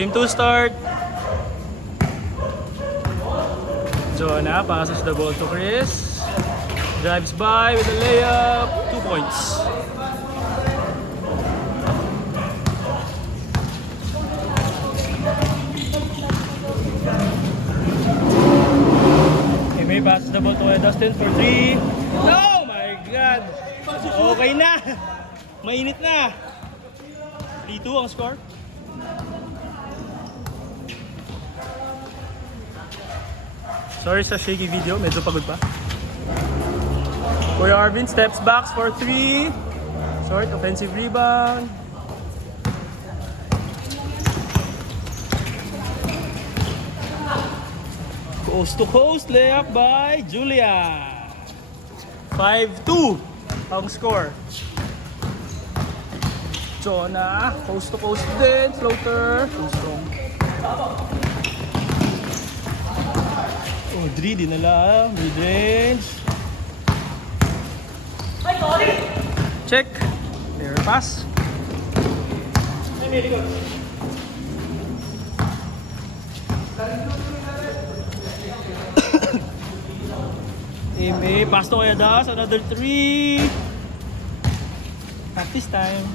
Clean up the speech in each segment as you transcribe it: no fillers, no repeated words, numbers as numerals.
Game 2 start. Jonah passes the ball to Chris. Drives by with a layup. 2 points. May passes the ball to Dustin for 3. Oh my God! Okay na! Mainit na! 3-2 ang score. Sorry sa shaky video, medyo pagod pa. Kuya Arvin steps back for 3. Short offensive rebound. Coast to coast layup by Julia. 5-2 ang score. Jonah, coast to coast din, floater. Too strong. Audrey, dinala, mid-range. Check. There, pass. May pass to kaya Das, another 3. Practice time.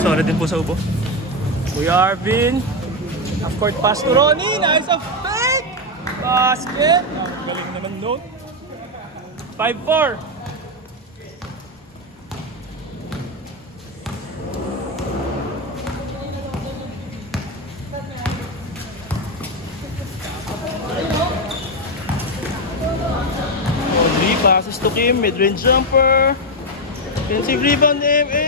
Sorry din po sa ubo. Kuya Arvin. Half court pass to Ronnie. Nice of fake. Basket. Galing naman note. 5-4. Passes to Kim, mid-range jumper. Defensive rebound ni MA.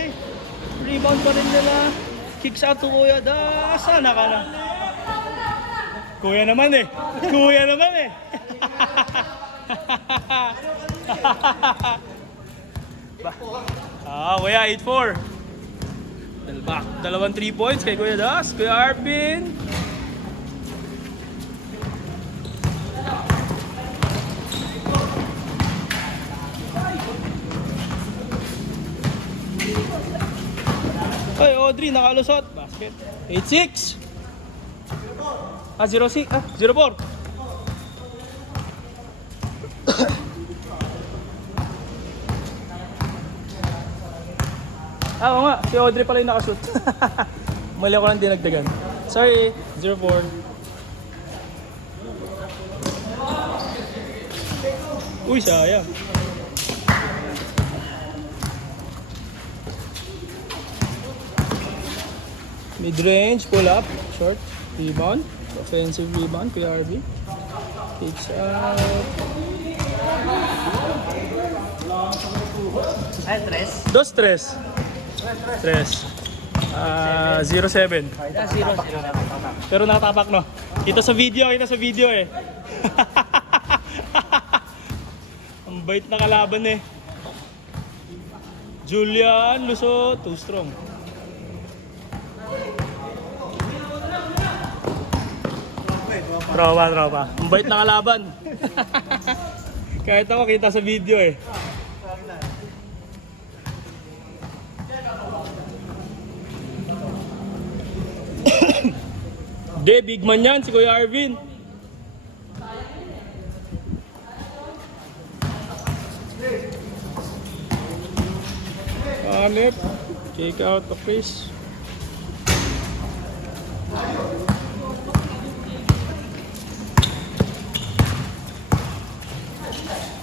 Rebound pa rin nila. Kicks out to Kuya Das. Sana ka na. Kuya naman eh. Kuya naman eh. Kuya, 8-4. Dalawang 3 points kay Kuya Das. Kuya Arvin. Ay, Audrey, nakalusot. Basket. 8-6. 0-6. 0-4. Oo nga, si Audrey pala yung nakashoot. Mali ako lang dinagdagan. Sorry, 0-4. Uy, sayang. Mid-range, pull up, short, rebound, offensive rebound, PRB. Kicks out. Ay, tres. Dos, tres. Tres. 0-7. 0-0. Pero natapak no. Kita sa video eh. Ang bait na kalaban eh. Julian, lusot, too strong. Tropa. Ang bait na kalaban. Kahit ako kita sa video eh. De, big man yan si Kuya Arvin. Hanip. Kick out to Chris.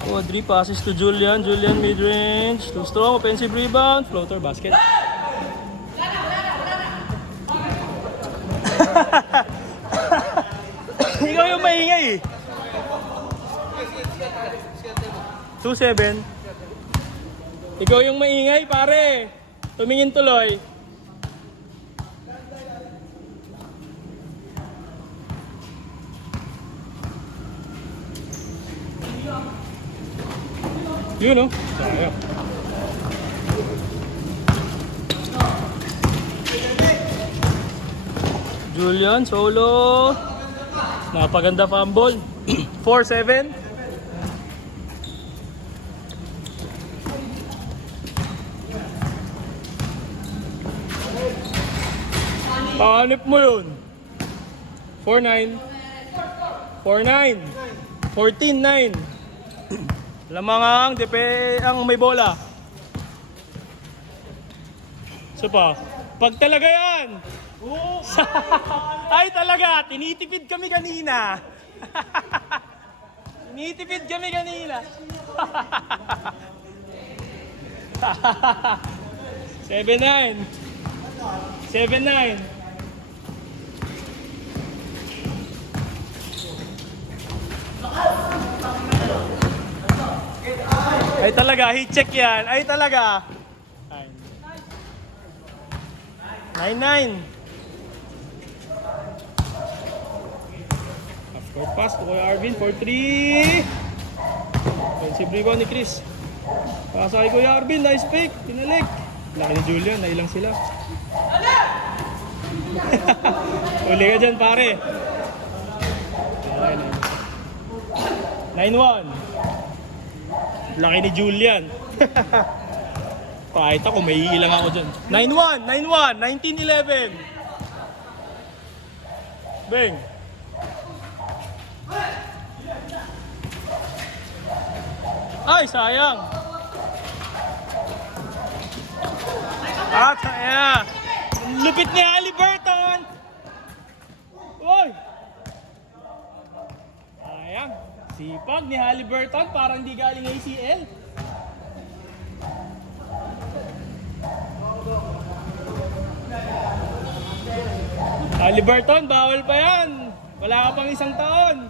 Audrey passes to Julian. Julian mid-range. Too strong. Offensive rebound. Floater basket. Ikaw yung maingay eh. 2-7. Ikaw yung maingay pare. Tumingin tuloy. Yun oh. Sayang. Julian solo. Napaganda fumble. 4-7. Pahanip mo yun. 4-9. 4-9. 14-9. Lamang ang ang may bola. So pa, pag talaga yan. Ay talaga, tinitipid kami kanina. Tinitipid kami kanina. 7-9. 7-9. Ay talaga, heat check yan. Ay talaga. 9-9. Half-court pass to Kuya Arvin for 3. Offensive rebound ni Chris. Pasa kay Kuya Arvin, nice fake. Pinalik. Laki ni Julian, nailang sila. Uli ka dyan pare. 9-1. Laki ni Julian. Kahit ako, may iilang ako dyan. 9-1, 9-1, 19-11. Bang. Ay, sayang. Sayang. Lupit ni Haliburton. Uy. Sayang. Sipag ni Haliburton, parang di galing ACL. Haliburton, bawal pa yan. Wala ka pang isang taon.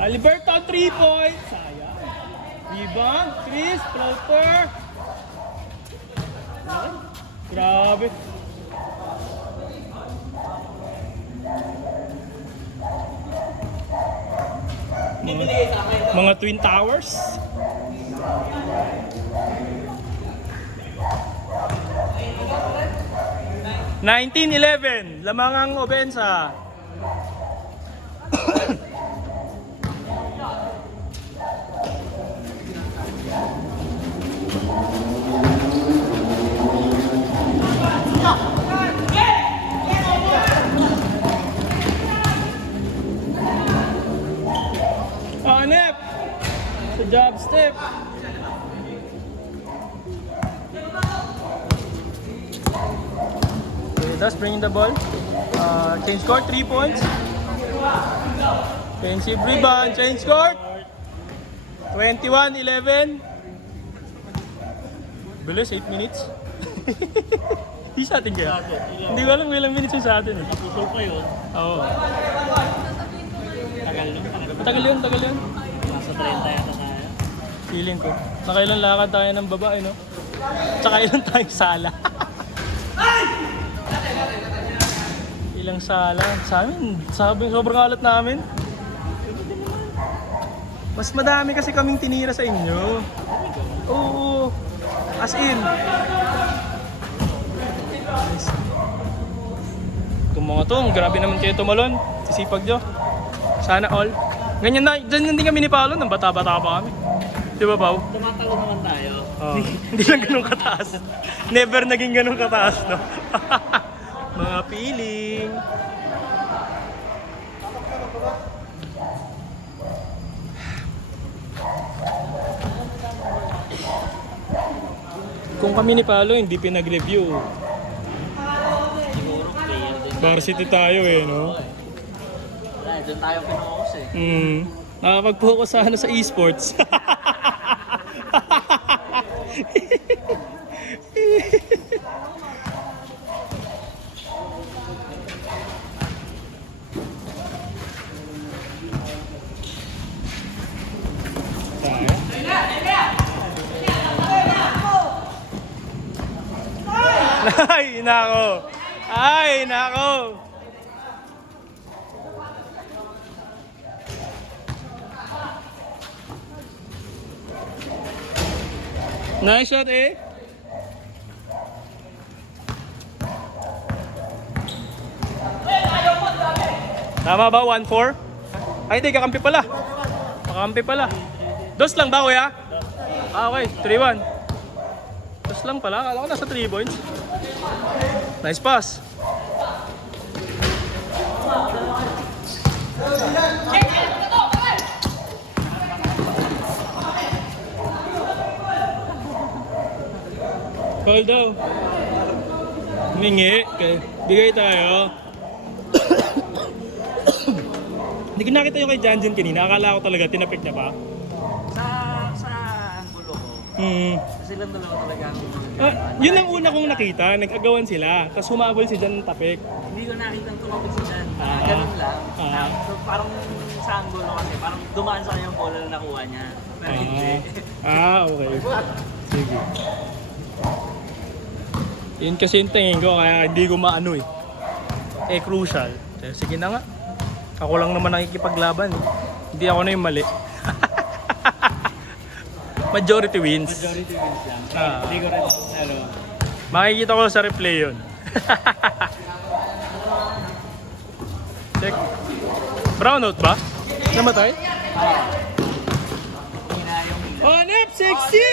Haliburton, 3 points. Sayang. Rebound, Chris, floater. Grabe. Mga Twin Towers. (19-11) lamang ang obensa. Hanep sa job step. Thus bringing the ball. Change court, 3 points. Offensive rebound, change court. 21-11. Bilis, 8 minutes. Hindi sa atin kaya? Hindi ko alam kung ilang minutes yung sa atin. Naputol pa yun. Oo. Tagal nun. Tagal yun. Nasa 30 yata tayo. Feeling ko. Nakailan lakad tayo ng babae, no? Tsaka ilan tayong sala. Ilang sala. Sa amin, sobrang alat namin. Mas madami kasi kaming tinira sa inyo. Oo. As in. Itong mga to, grabe naman kayo tumalon. Sisipag nyo. Sana all. Ganyan na, dyan din kami ni Paolo, nang bata-bata pa kami. Di ba, Pao? Tumatalo naman tayo. Hindi lang ganun kataas. Never naging ganun kataas, no? Mga feeling. Kung kami ni Paolo hindi pinag-review, Siguro player din. varsity tayo eh, no? Wala, doon tayo pinukus eh. Nakapag-focus sa esports. Ay, nako. Ay, nako. Nice shot eh. Tama ba? 1-4? Ay, hindi. Kakampi pala. Kakampi pala. Dos lang ba, kuya? Ah, okay. 3-1. Tapos lang pala, akala ko nasa 3 points. Nice pass. Call daw. Humingi. Okay. Bigay tayo. Hindi ko nakita yung kay Janjin kanina. Akala ko talaga tinapik niya pa. Sa anggulo ko, silang dalawa talaga ang Yun ang una kong nakita. Nag-agawan sila. Tapos humabol si Jan ng tapik. hindi ko nakita ang tumapit si Jan. Ganun lang. So parang sa anggulo kasi, parang dumaan sa kanya yung bola na nakuha niya. Pero hindi. Okay. Sige. Yun kasi yung tingin ko, kaya hindi ko maano eh. Crucial. Sige na nga. Ako lang naman nakikipaglaban eh. Hindi ako na yung mali. Majority wins. Majority wins lang. Ah. Hindi ko rin, Makikita ko sa replay yun. Check. Brownout ba? Namatay? hinayong nila. Oh, Nep! Sexy!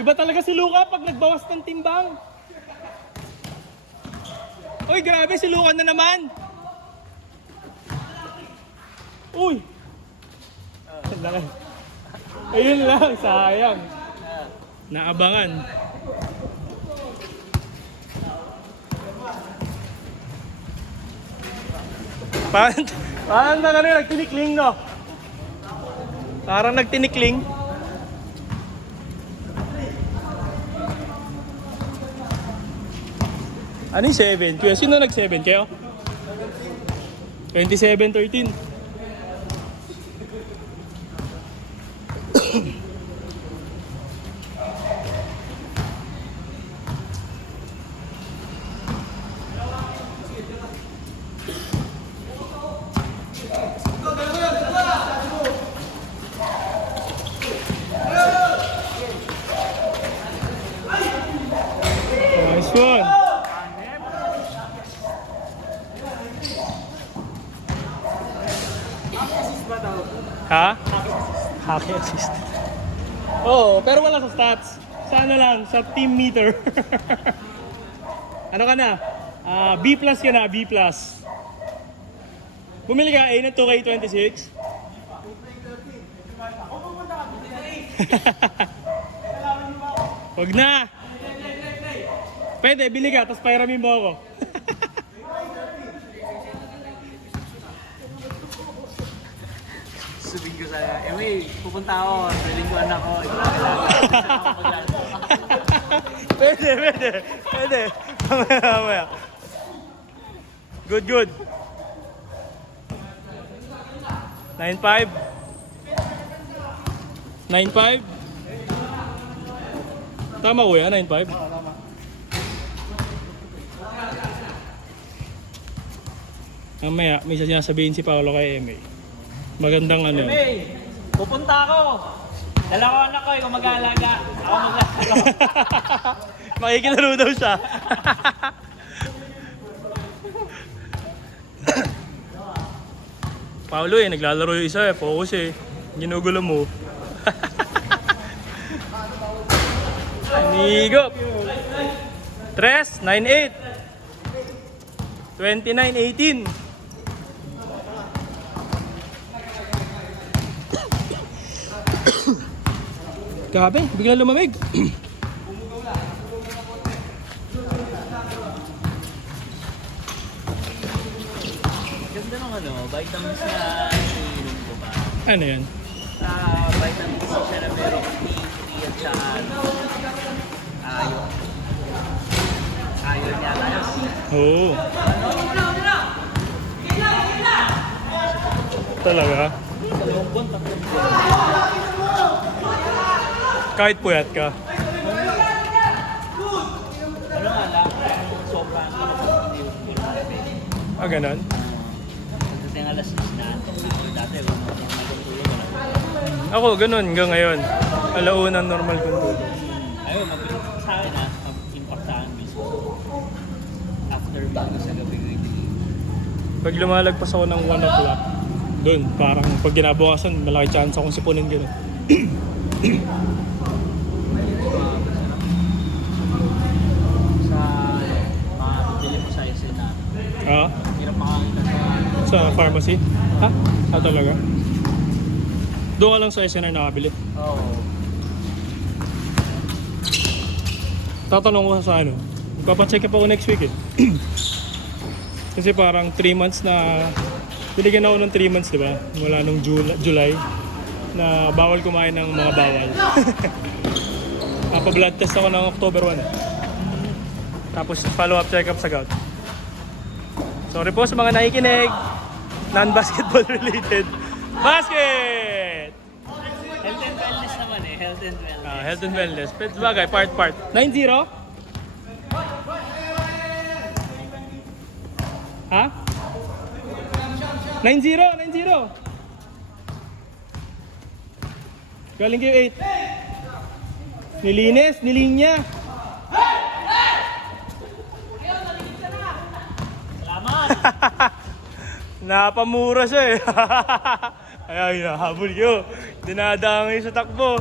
Iba talaga si Luka pag nagbawas ng timbang. Uy, grabe, si Luka na naman. Uy! Ayun lang, sayang. Naabangan. Parang na nagtinikling, no? Parang nagtinikling. Ano yung 7? Kuya, sino nag-7 kayo? 27-13. Nice one. Ha? Hockey assist. Oo, pero wala sa stats. Sa ano lang, sa team meter. Ano ka na? B plus ka na, B plus. Bumili ka A ng 2K26? Wag na! Pwede, bili ka, tapos pairamin mo ako. Sabihin ko sa'yo, may pupunta ako, nalingguan ako, Pwede. Mamaya. Good. 9-5. 9-5. Tama kuya, 9-5. Mamaya, may sasabihin si Paolo kay Eme. Magandang ano. May, pupunta ako. Dalawa anak ko, ikaw mag-aalaga. Ako mag-aalaga. Makikilaro daw siya. Paolo naglalaro yung isa focus Ginugulo mo. Amigo. 3, 9-8. 29-18. Grabe, bigla lumamig. Ganda ng vitamins na iniinom ko ba? Ano yan? Vitamin C siya na merong D3 at saka iron yata yung C. Oo. Talaga? Kahit puyat ka. Ano nga lang, sobrang Ganon? kasi nga alas 6 na antok na ako. Dati, magtutulog na. Ako, ganon hanggang ngayon. Alaunang normal kong tulog. Ayun, sa akin mag-impact sa akin mismo. After bago sa gabi ko Pag lumalagpas ako ng 1 o'clock, doon, parang pag ginabukasan, malaki chance akong sipunin gano'n. Pharmacy? Ha? Talaga? Doon ka lang sa SNR nakabili. Oo. Tatanong ko sa ano, magpapacheck up ako next week eh. Kasi parang 3 months na, binigyan ako ng 3 months, di ba? Mula nung July, na bawal kumain ng mga bawal. Pa-blood test ako ng October 1 eh. Tapos follow-up check-up sa gout. Sorry po sa mga nakikinig, non-basketball related. Basket! Health and wellness naman eh. Health and wellness. Health and wellness. Pwede bagay, part. 9-0? Ha? 9-0! Galing kayo 8. Nilinis, nilinya. Salamat! Napamura siya eh. Ay, nahabol ko. Dinadangay sa takbo.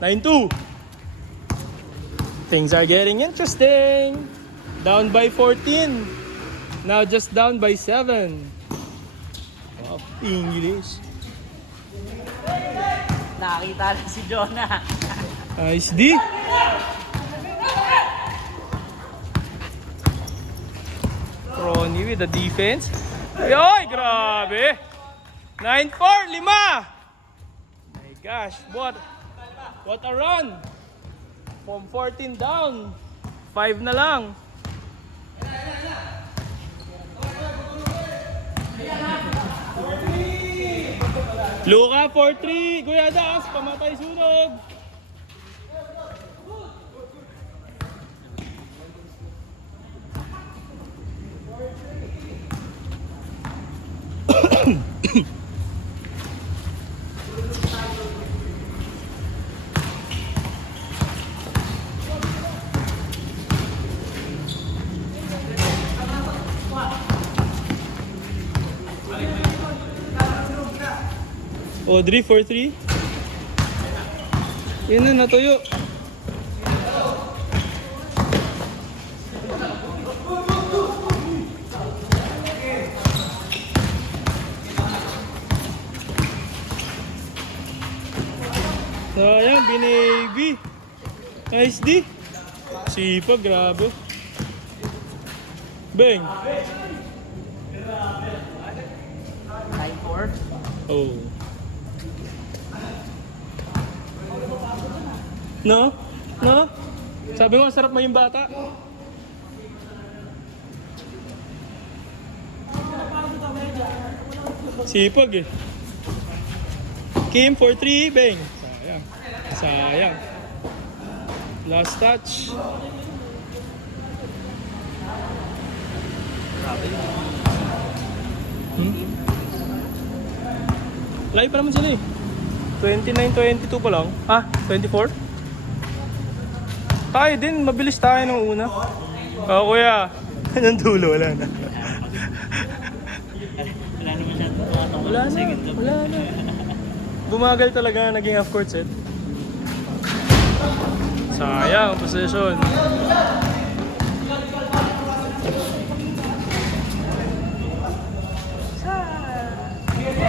9-2. Things are getting interesting. Down by 14. Now just down by 7. Wow, English. Nakakita na si Jonah. Nice D. Ronnie with the defense. Yoy, grabe. 9-4, 5. My gosh, what a run. From 14 down. 5 na lang. Luka 4-3. Guyadas, pamatay sunog. Audrey 4-3. Yan na, natuyo. Sayang, binigay. Nice D. Sipag, grabe. Bang. 9-4. Oh. No? No? Sabi mo, sarap mo yung bata. Sipag eh. Kim 4-3, bang. Sayang. Last touch. Live pa naman sila eh. 29-22 pa lang. 24? Tayo din, mabilis tayo nung una. Kuya. Anong dulo? Wala na. Wala naman siya tumatawag. Wala na. Bumagal talaga, naging half court set. Sayang, possession.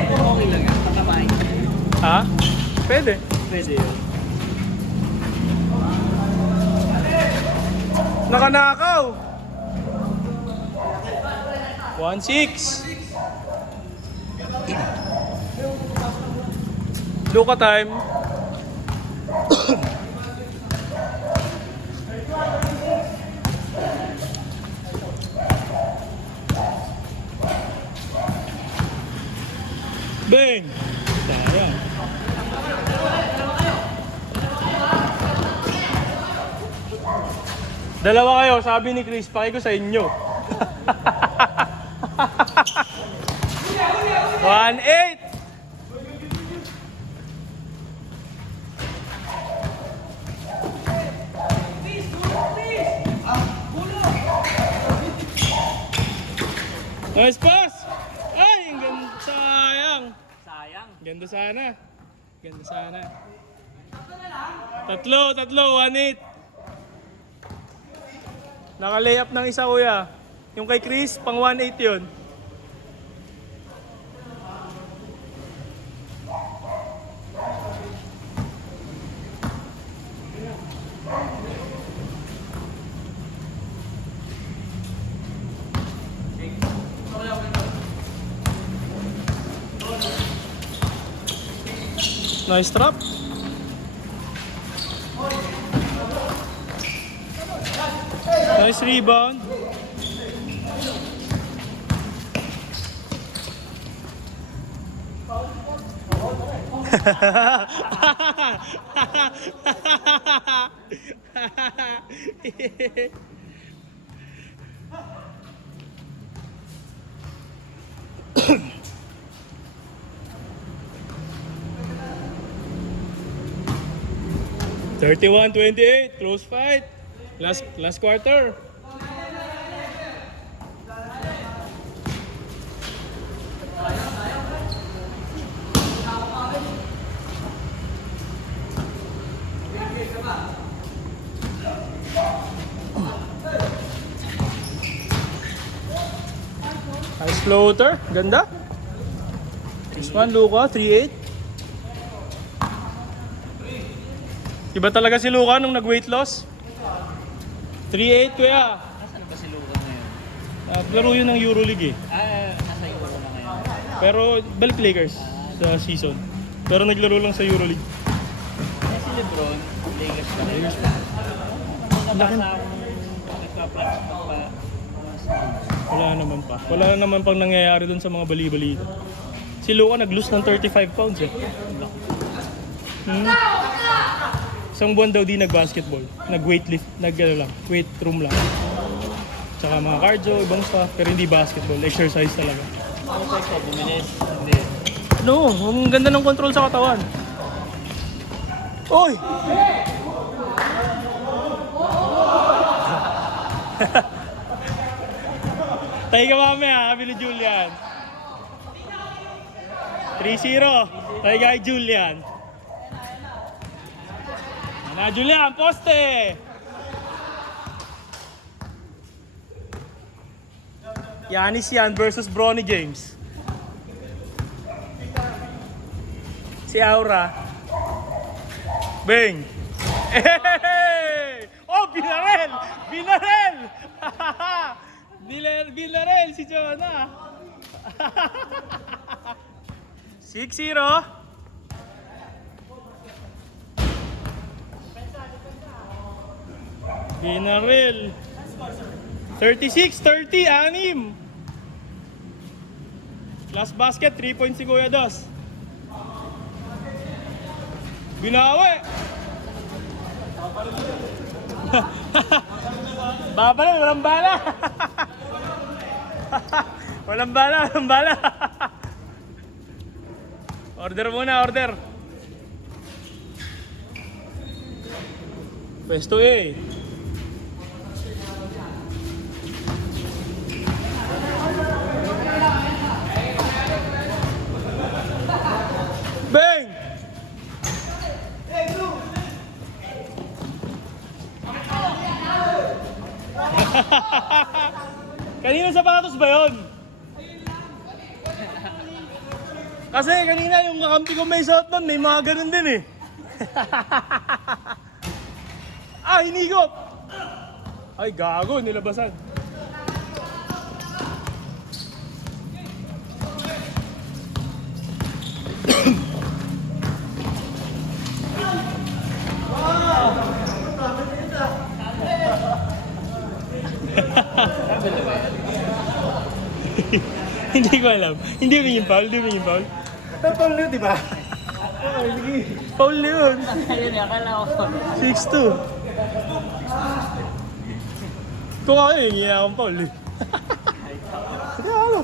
Okay lang yan. Pagkabahin. Ha? Pwede. Pwede yun. Nakanakaw! 1-6. Luka time. Bang! Sayang. Dalawa kayo, sabi ni Chris, paki ko sa inyo. 1-8. Nice pass! Ay, ang ganda. Sayang. Sayang. Ganda sana. Tatlo, 1-8. Naka-layup ng isa kuya. Yung kay Chris, pang 1-8 yun. Nice trap. Nice rebound. Thirty-one, 28, close fight. Last quarter. Nice floater, ganda. This one, Luka, 3-8. Iba talaga si Luka nung nag-weight loss. 3-8 kuya. Nasaan na ba si Luka ngayon? Laro yun ng Euroleague eh. Nasa Euro na ngayon. Pero balik Lakers sa season. Pero naglaro lang sa Euroleague. Si Lebron, Lakers pa rin. Nabasa akong nagpa-plans pa. Wala naman pang nangyayari dun sa mga bali-bali. Si Luka nag-lose ng 35 pounds eh. Isang buwan daw di nag-basketball. Nag-weightlift, weight room lang. Tsaka mga cardio, ibang stuff, pero hindi basketball, exercise talaga. Ano sa ito? Bumilis? Hindi. No, ang ganda ng control sa katawan. Oy! Tayo ka mamaya, Billy Julian. 3-0. Tayo kay Julian. Na Julian, poste! Giannis yan versus Bronny James. Si Aura. Bang! Hey! Oh, binarel! Binarel! Binarel si Jonah. 6-0. Binarel. 36-30, anim. Last basket, 3 points si Kuya Dos. Binawi. Babala, walang bala. Walang bala. Order muna, order. Pwesto A. Bang! Kanina sapatos ba yun? Kasi kanina yung kakampi ko may suot nun, may mga ganun din eh. Hinigop! Ay, gago, nilabasan. Hindi ko alam. Hindi yung foul. Foul na, di ba? Foul yun. Ayun, akala ko. 6-2. Kung ako yun, hindi akong foul eh. Hindi ako.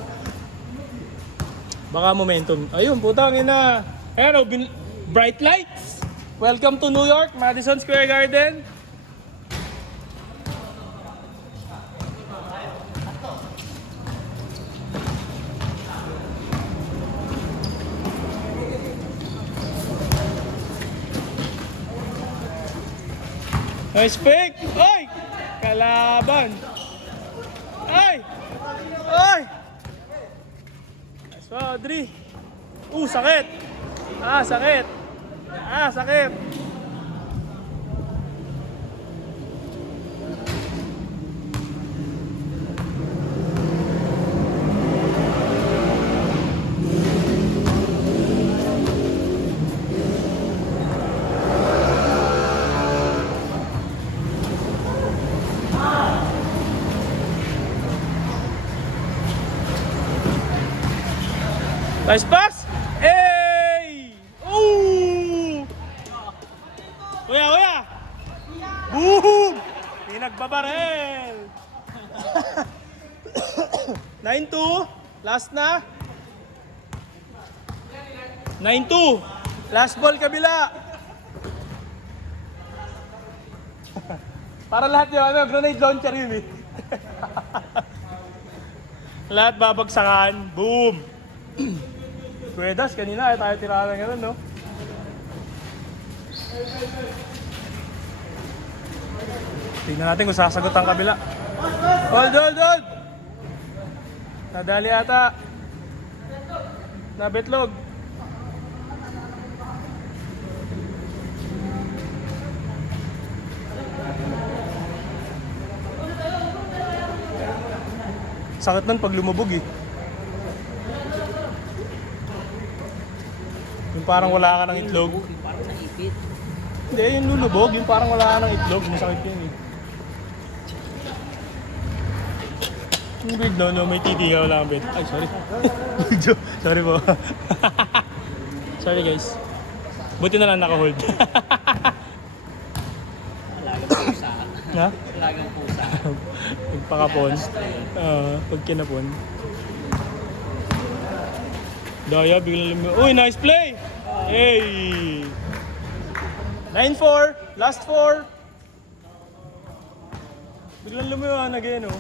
Baka momentum. Ayun, putang ina. Ayan o, bright lights. Welcome to New York, Madison Square Garden. Nice pick! Ay! Kalaban! Ay! Ay! Nice one, Audrey! Sakit! Sakit! Sakit! Nice pass! Hey! Ooh! Kuya, kuya! Boom! Pinagbabarel! 9-2. Last na. 9-2. Last ball kabila. Para lahat yung grenade launcher yun eh. Lahat babagsakan. Boom! Pwedas, kanina tayo tirahan ng no? Tingnan natin kung sasagot ang kabila. Hold, hold, hold! Nadali ata. Nabetlog. Sakit nun pag lumubog eh. Yung parang wala ka ng itlog. Parang naipit. Hindi, yung lulubog. Yung parang wala ka ng itlog. Masakit yun eh. Yung weird no, may titi ka, wala kang bet. Ay, sorry. Sorry po. Sorry guys. Buti na lang naka-hold. Alagang pusa. Ha? Alagang pusa. Pagpakapon. Pag kinapon. Daya, biglang lumiw. Uy, nice play! Hey! 9-4. Last 4. Biglang lumiwan again, oh.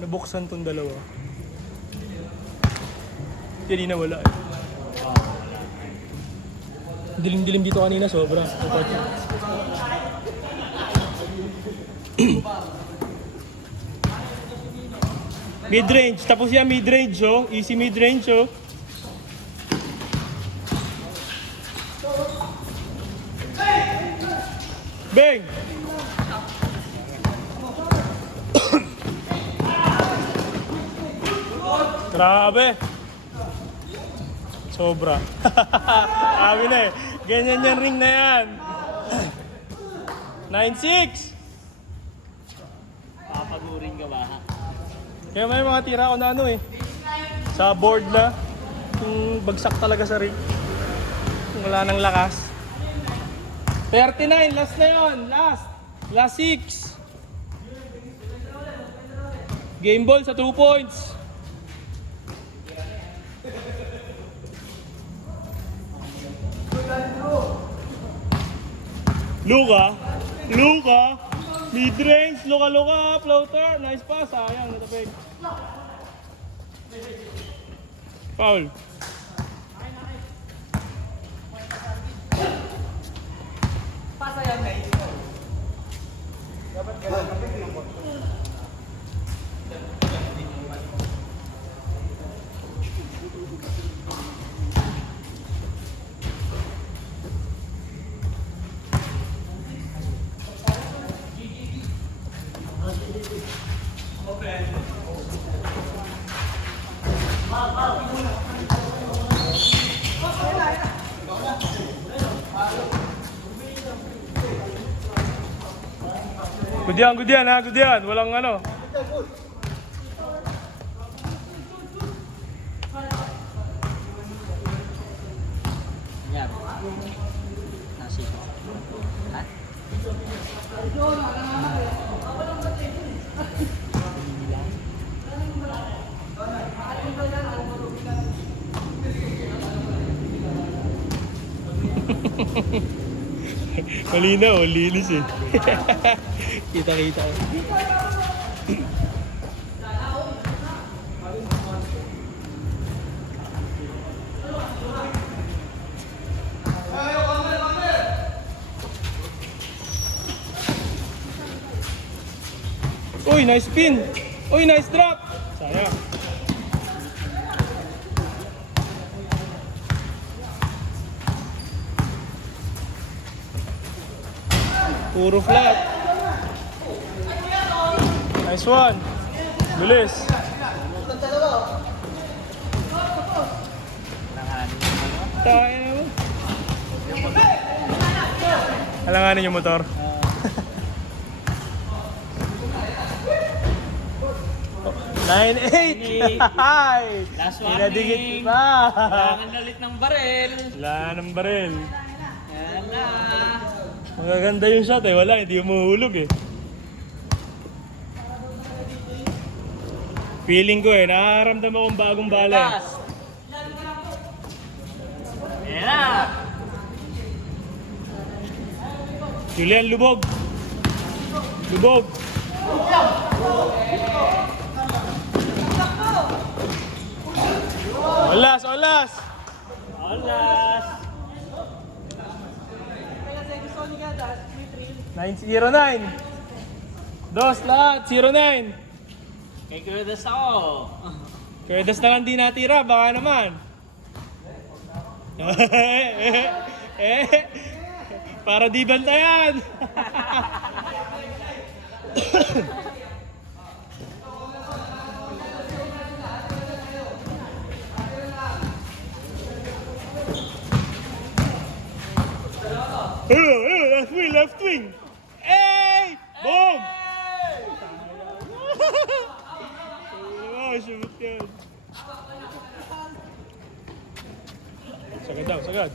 Nabuksan tong dalawa. Kanina wala eh. Dilim-dilim dito kanina, sobra. Mid-range. Tapos yan, mid-range, oh. Easy mid-range, oh. Bang! Grabe. Sobra. Sabi na eh. Ganyan yung ring na yan. 9-6. Papagurin ka ba? Kaya may mga tira ko na ano eh. Sa board na. Yung bagsak talaga sa ring. Yung wala nang lakas. 39. Last na yun. Last. Last 6. Game ball sa 2 points. Luka, mid-range, Luka, floater, nice pass, sayang, natapig. Foul. Good yan ha, good yan. Walang ano. Yan. Nasi. Ha? Malinaw, linis eh. Kita-kita ko. Uy, nice spin! Uy, nice drop! Sayang. Puro flat. Nice one. Bilis. Tayo naman. Alanganin yung motor. 9-8. Ay! Last warning. Pinadikit pa. Kailangan nalit ng barel. Wala ng baril. Yan na. Magaganda yung shot eh. Wala, hindi umuhulog eh. Feeling ko eh, nakaramdam akong bagong bala eh. Last. Yan na. Julian, lubog. Lubog. Olas, olas. Olas. 909. Dos lahat, 09. Kay Kudas ako. Kaya na lang di natira, baka naman. Para di bantayan. Left wing. Hey! Boom! Shoot yan. Sagad daw, sagad.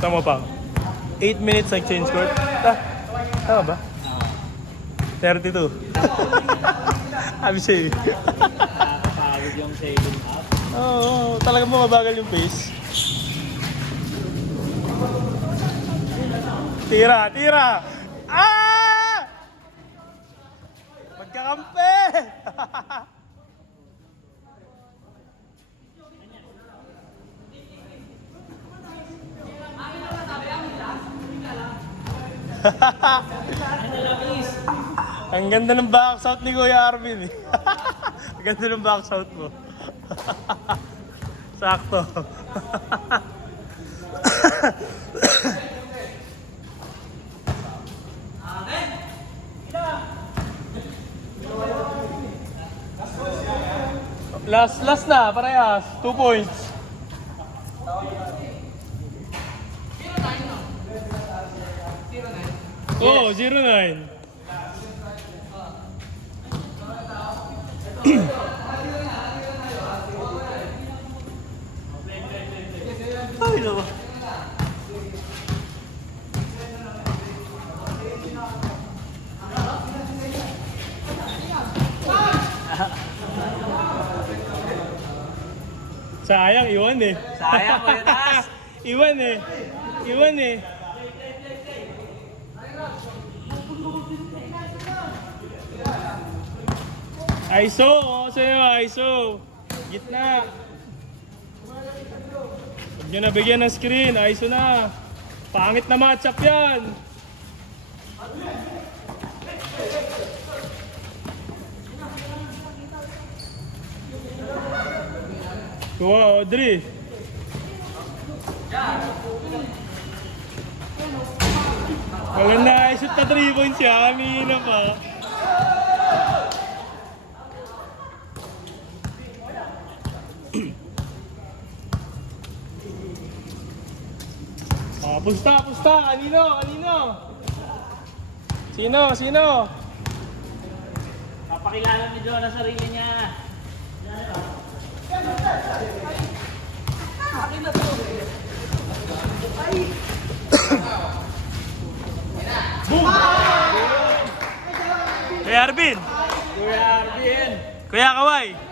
Tama pa. 8 minutes nag-change court. Tama ba? 32. Sabi sa'yo. Nakakapagod yung saving up. Oo, talaga mo mabagal yung pace. Tira, tira! Ah! Magkakampi! Ang ganda ng box out ni Kuya Arvin eh. Ang ganda ng box out mo. Sakto. Last na, parehas. 2 points. Oh, 0-9. Ay, naman. Sayang, iwan eh. Sayang ko yun, Tas. Iwan eh. Iwan eh. ISO, sa'yo, ISO. Gitna. Huwag nyo na bigyan ng screen, ISO na. Pangit na matchup yan. Kuha, Audrey. Maganda, shoot na 3 points siya. Kanina pa. Pusta, pusta. Kanino, kanino? Sino? Papakilala ni John ang sarili niya. Boom! Kuya Arvin. Kuya Arvin. Kuya Kawai.